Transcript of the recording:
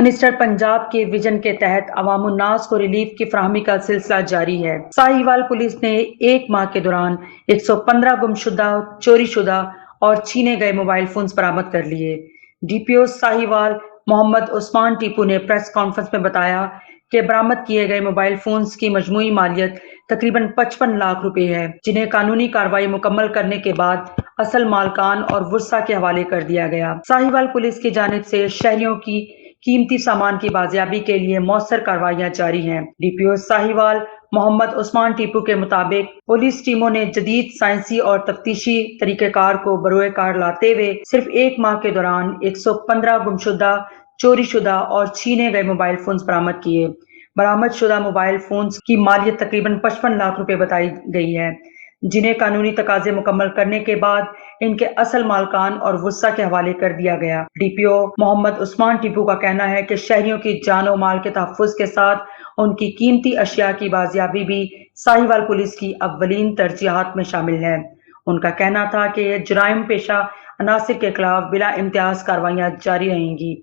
Minister Punjab کے vision کے تحت عوام الناس کو ریلیف کی فراہمی کا سلسلہ جاری ہے۔ ساہیوال پولیس نے ایک ماہ کے دوران 115 گمشدہ، چوری شدہ اور چھینے گئے موبائل فونز برآمد کر لیے۔ ڈی پی او ساہیوال محمد عثمان ٹیپو نے پریس کانفرنس میں بتایا کہ برآمد کیے گئے موبائل فونز کی مجموعی مالیت تقریباً 55 لاکھ روپے ہے، جنہیں قانونی کارروائی مکمل کرنے کے بعد اصل مالکان اور ورثاء کے حوالے کر دیا گیا۔ ساہیوال پولیس کی جانب سے شہریوں کی قیمتی سامان کی بازیابی کے لیے مؤثر کارروائیاں جاری ہیں۔ ڈی پی او ساہیوال محمد عثمان ٹیپو کے مطابق پولیس ٹیموں نے جدید سائنسی اور تفتیشی طریقہ کار کو بروئے کار لاتے ہوئے صرف ایک ماہ کے دوران 115 گمشدہ، چوری شدہ اور چھینے گئے موبائل فونز برآمد کیے۔ برآمد شدہ موبائل فونز کی مالیت تقریباً 55 لاکھ روپے بتائی گئی ہے، جنہیں قانونی تقاضے مکمل کرنے کے بعد ان کے اصل مالکان اور ورثاء کے حوالے کر دیا گیا۔ ڈی پی او محمد عثمان ٹیپو کا کہنا ہے کہ شہریوں کی جان و مال کے تحفظ کے ساتھ ان کی قیمتی اشیاء کی بازیابی بھی ساہیوال پولیس کی اولین ترجیحات میں شامل ہے۔ ان کا کہنا تھا کہ یہ جرائم پیشہ عناصر کے خلاف بلا امتیاز کارروائیاں جاری رہیں گی۔